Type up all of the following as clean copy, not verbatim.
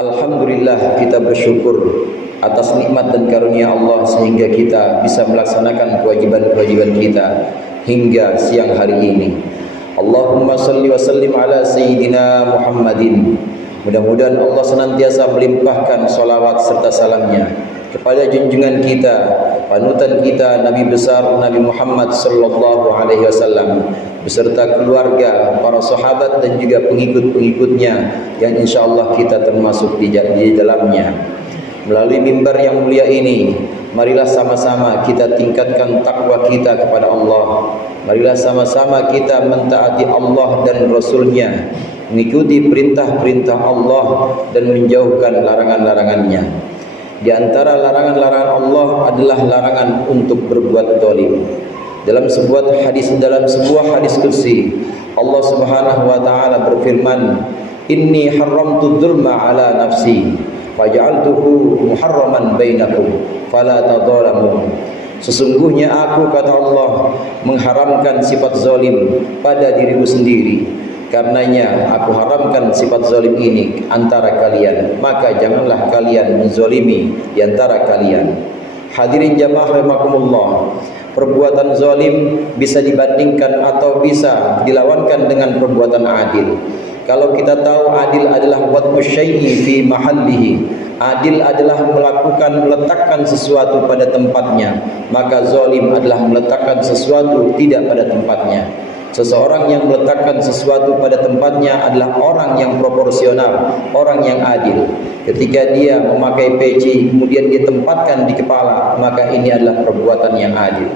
Alhamdulillah, kita bersyukur atas nikmat dan karunia Allah sehingga kita bisa melaksanakan kewajiban-kewajiban kita hingga siang hari ini. Allahumma salli wa sallim ala Sayyidina Muhammadin. Mudah-mudahan Allah senantiasa melimpahkan salawat serta salamnya kepada junjungan kita, panutan kita, Nabi besar Nabi Muhammad sallallahu alaihi wasallam beserta keluarga, para sahabat dan juga pengikut-pengikutnya yang insyaallah kita termasuk di dalamnya. Melalui mimbar yang mulia ini, marilah sama-sama kita tingkatkan takwa kita kepada Allah. Marilah sama-sama kita mentaati Allah dan Rasul-Nya, mengikuti perintah-perintah Allah dan menjauhkan larangan-larangannya. Di antara larangan-larangan Allah adalah larangan untuk berbuat zalim. Dalam sebuah hadis qudsi, Allah Subhanahu wa taala berfirman, "Inni haramtu dzulma ala nafsi, faj'altuhu muharraman bainakum, fala tadzalamu." Sesungguhnya aku, kata Allah, mengharamkan sifat zalim pada diriku sendiri. Karenanya aku haramkan sifat zalim ini antara kalian, maka janganlah kalian menzalimi di antara kalian. Hadirin jamaah rahimakumullah, perbuatan zalim bisa dibandingkan atau bisa dilawankan dengan perbuatan adil. Kalau kita tahu adil adalah wad'u syai'i fi mahallihi, adil adalah meletakkan sesuatu pada tempatnya, maka zalim adalah meletakkan sesuatu tidak pada tempatnya. Seseorang yang meletakkan sesuatu pada tempatnya adalah orang yang proporsional, orang yang adil. Ketika dia memakai peci kemudian ditempatkan di kepala, maka ini adalah perbuatan yang adil.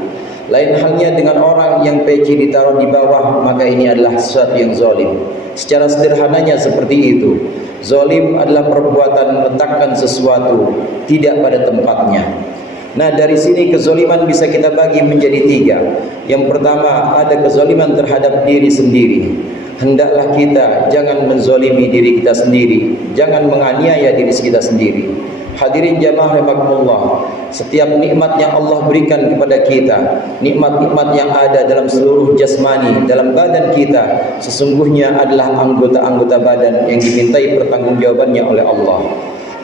Lain halnya dengan orang yang peci ditaruh di bawah, maka ini adalah sesuatu yang zalim. Secara sederhananya seperti itu. Zalim adalah perbuatan meletakkan sesuatu tidak pada tempatnya. Nah, dari sini kezaliman bisa kita bagi menjadi tiga. Yang pertama, ada kezaliman terhadap diri sendiri. Hendaklah kita jangan menzalimi diri kita sendiri, jangan menganiaya diri kita sendiri. Hadirin jamaah rahimakumullah, setiap nikmat yang Allah berikan kepada kita, nikmat-nikmat yang ada dalam seluruh jasmani, dalam badan kita, sesungguhnya adalah anggota-anggota badan yang dimintai pertanggungjawabannya oleh Allah.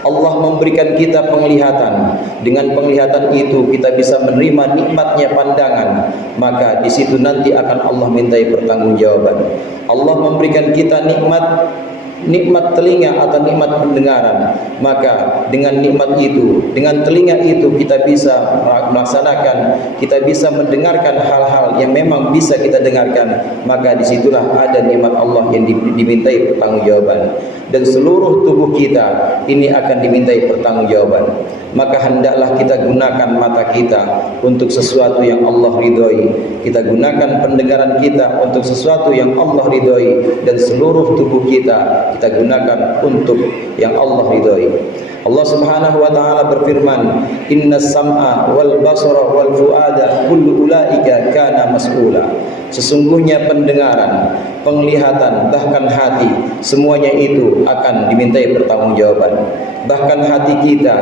Allah memberikan kita penglihatan. Dengan penglihatan itu kita bisa menerima nikmatnya pandangan, maka di situ nanti akan Allah mintai pertanggungjawaban. Allah memberikan kita nikmat telinga atau nikmat pendengaran, maka dengan nikmat itu, dengan telinga itu kita bisa melaksanakan, kita bisa mendengarkan hal-hal yang memang bisa kita dengarkan, maka disitulah ada nikmat Allah yang dimintai pertanggungjawaban. Dan seluruh tubuh kita ini akan dimintai pertanggungjawaban. Maka hendaklah kita gunakan mata kita untuk sesuatu yang Allah ridhoi, kita gunakan pendengaran kita untuk sesuatu yang Allah ridhoi, dan seluruh tubuh kita gunakan untuk yang Allah ridhoi. Allah Subhanahu wa taala berfirman, "Innas sam'a wal basara wal fuada kullu ulaika kana mas'ula." Sesungguhnya pendengaran, penglihatan, bahkan hati, semuanya itu akan dimintai pertanggungjawaban. Bahkan hati kita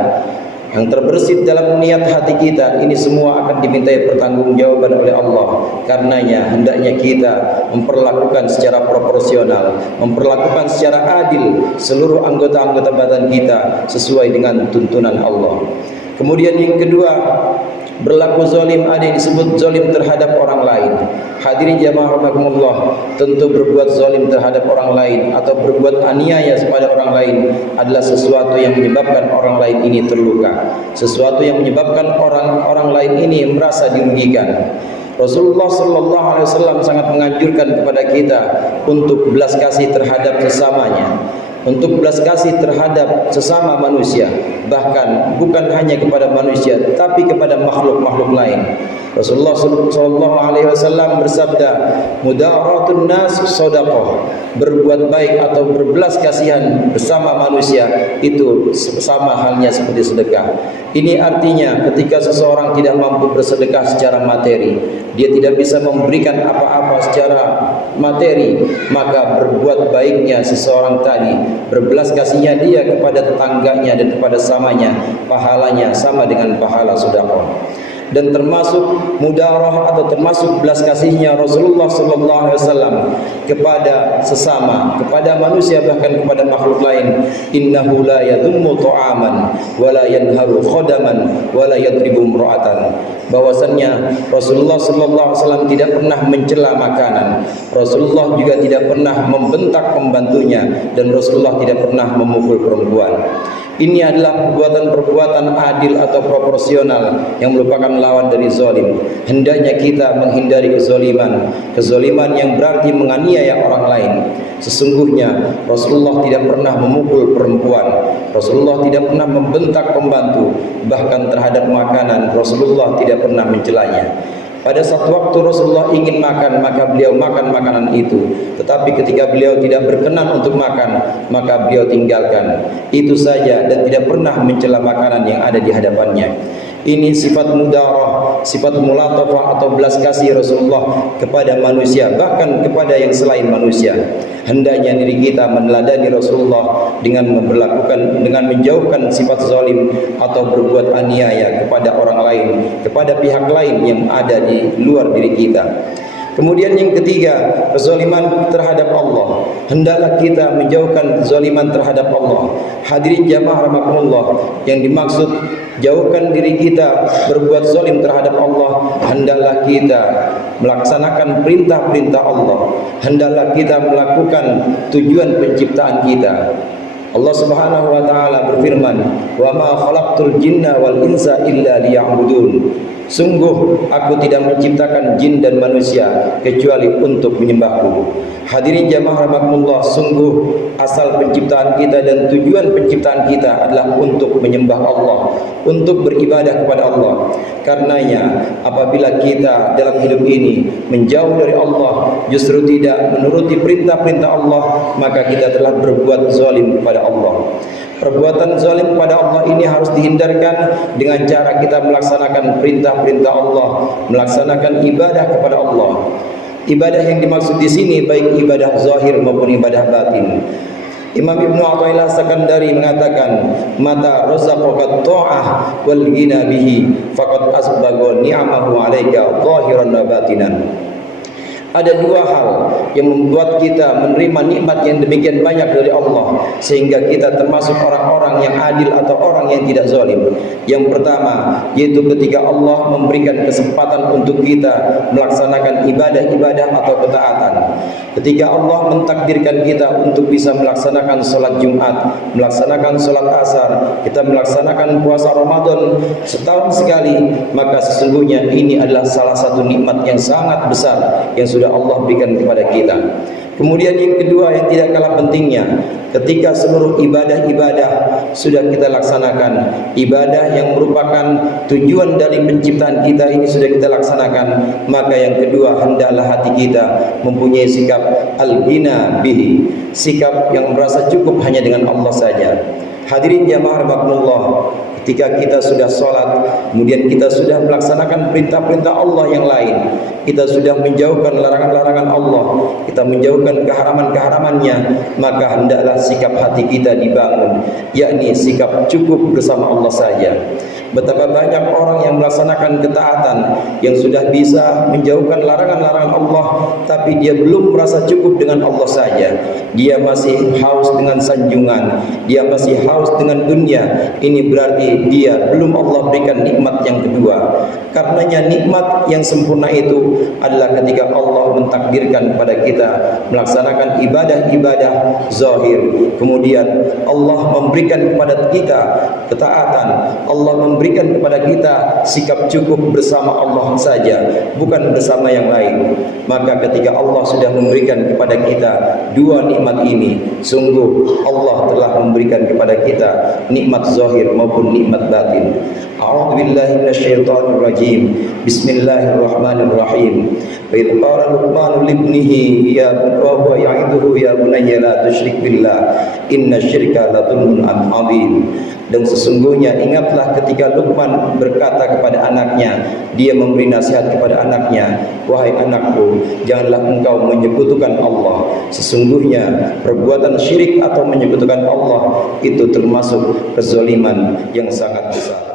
yang terbersit dalam niat hati kita, ini semua akan dimintai pertanggungjawaban oleh Allah. Karenanya hendaknya kita memperlakukan secara proporsional, memperlakukan secara adil seluruh anggota-anggota badan kita sesuai dengan tuntunan Allah. Kemudian yang kedua, berlaku zalim, ada yang disebut zalim terhadap orang lain. Hadirin jamaah rahimakumullah, tentu berbuat zalim terhadap orang lain atau berbuat aniaya kepada orang lain adalah sesuatu yang menyebabkan orang lain ini terluka, sesuatu yang menyebabkan orang lain ini merasa dirugikan. Rasulullah sallallahu alaihi wasallam sangat menganjurkan kepada kita untuk belas kasih terhadap sesamanya, untuk belas kasih terhadap sesama manusia, bahkan bukan hanya kepada manusia tapi kepada makhluk-makhluk lain. Rasulullah sallallahu alaihi wasallam bersabda, "Mudaratun nas shadaqah." Berbuat baik atau berbelas kasihan bersama manusia itu sama halnya seperti sedekah. Ini artinya ketika seseorang tidak mampu bersedekah secara materi, dia tidak bisa memberikan apa-apa secara materi, maka berbuat baiknya seseorang tadi, berbelas kasihnya dia kepada tetangganya dan kepada samanya, pahalanya sama dengan pahala sedekah. dan termasuk mudarah atau termasuk belas kasihnya Rasulullah sallallahu alaihi wasallam kepada sesama, kepada manusia, bahkan kepada makhluk lain. Innahu la yadhummu ta'aman wa la yanharu khadaman wa la yadribu imra'atan. Bahwasannya Rasulullah sallallahu alaihi wasallam tidak pernah mencela makanan. Rasulullah juga tidak pernah membentak pembantunya, dan Rasulullah tidak pernah memukul perempuan. Ini adalah perbuatan-perbuatan adil atau proporsional yang merupakan lawan dari zalim. Hendaknya kita menghindari kezaliman yang berarti menganiaya orang lain. Sesungguhnya Rasulullah tidak pernah memukul perempuan, Rasulullah tidak pernah membentak pembantu, bahkan terhadap makanan Rasulullah tidak pernah mencelanya. Pada satu waktu Rasulullah ingin makan, maka beliau makan makanan itu. Tetapi ketika beliau tidak berkenan untuk makan, maka beliau tinggalkan. Itu saja, dan tidak pernah mencela makanan yang ada di hadapannya. Ini sifat mudarah, sifat mulatafah atau belas kasih Rasulullah kepada manusia, bahkan kepada yang selain manusia. Hendaknya diri kita meneladani Rasulullah dengan menjauhkan sifat zalim atau berbuat aniaya kepada orang lain, kepada pihak lain yang ada di luar diri kita. Kemudian yang ketiga, kezaliman terhadap Allah. Hendaklah kita menjauhkan kezaliman terhadap Allah. Hadirin jamaah rahimakumullah, yang dimaksud jauhkan diri kita berbuat zalim terhadap Allah, hendaklah kita melaksanakan perintah-perintah Allah. Hendaklah kita melakukan tujuan penciptaan kita. Allah Subhanahu wa taala berfirman, "Wa ma khalaqtul jinna wal insa illa liya'budun." Sungguh aku tidak menciptakan jin dan manusia kecuali untuk menyembahku. Hadirin jamaah rahimakumullah, sungguh asal penciptaan kita dan tujuan penciptaan kita adalah untuk menyembah Allah, untuk beribadah kepada Allah. Karenanya apabila kita dalam hidup ini menjauh dari Allah, justru tidak menuruti perintah-perintah Allah, maka kita telah berbuat zalim kepada Allah. Perbuatan zalim kepada Allah ini harus dihindarkan dengan cara kita melaksanakan perintah-perintah Allah, melaksanakan ibadah kepada Allah. Ibadah yang dimaksud di sini baik ibadah zahir maupun ibadah batin. Imam Ibnu Athaillah Sakandari mengatakan, "Mata razaqaka ta'ah wal ghina bihi faqad asbagha ni'amahu 'alaika zahiran wa batinan." Ada dua hal yang membuat kita menerima nikmat yang demikian banyak dari Allah, sehingga kita termasuk orang-orang yang adil atau orang yang tidak zalim. Yang pertama, yaitu ketika Allah memberikan kesempatan untuk kita melaksanakan ibadah-ibadah atau ketaatan. Ketika Allah mentakdirkan kita untuk bisa melaksanakan sholat Jumat, melaksanakan sholat asar, kita melaksanakan puasa Ramadan setahun sekali, maka sesungguhnya ini adalah salah satu nikmat yang sangat besar yang sudah Allah berikan kepada kita. Kemudian yang kedua yang tidak kalah pentingnya, ketika seluruh ibadah-ibadah sudah kita laksanakan, ibadah yang merupakan tujuan dari penciptaan kita ini sudah kita laksanakan, maka yang kedua hendaklah hati kita mempunyai sikap al-ghina bihi, sikap yang merasa cukup hanya dengan Allah saja. Hadirin jamaah rahimakumullah, ketika kita sudah sholat, kemudian kita sudah melaksanakan perintah-perintah Allah yang lain, kita sudah menjauhkan larangan-larangan Allah, kita menjauhkan keharaman-keharamannya, maka hendaklah sikap hati kita dibangun, yakni sikap cukup bersama Allah saja. Betapa banyak orang yang melaksanakan ketaatan, yang sudah bisa menjauhkan larangan-larangan Allah, tapi dia belum merasa cukup dengan Allah saja. Dia masih haus dengan sanjungan, dia masih haus dengan dunia. Ini berarti dia belum Allah berikan nikmat yang kedua. Karenanya nikmat yang sempurna itu adalah ketika Allah mentakdirkan kepada kita melaksanakan ibadah-ibadah zahir, kemudian Allah memberikan kepada kita ketaatan, Allah memberikan kepada kita sikap cukup bersama Allah saja, bukan bersama yang lain. Maka ketika Allah sudah memberikan kepada kita dua nikmat ini, sungguh Allah telah memberikan kepada kita nikmat zahir maupun nikmat batin. A'udzubillahi minasyaitonirrajim. Bismillahirrahmanirrahim. Wa idh qala Luqman libnihi ya huwa ya'iduhu ya bunayya la tusyrik billah innasyirka la dzulmun 'adzim. Dan sesungguhnya ingatlah ketika Luqman berkata kepada anaknya, dia memberi nasihat kepada anaknya, wahai anakku, janganlah engkau menyekutukan Allah. Sesungguhnya perbuatan syirik atau menyekutukan Allah itu termasuk kezaliman yang sangat besar.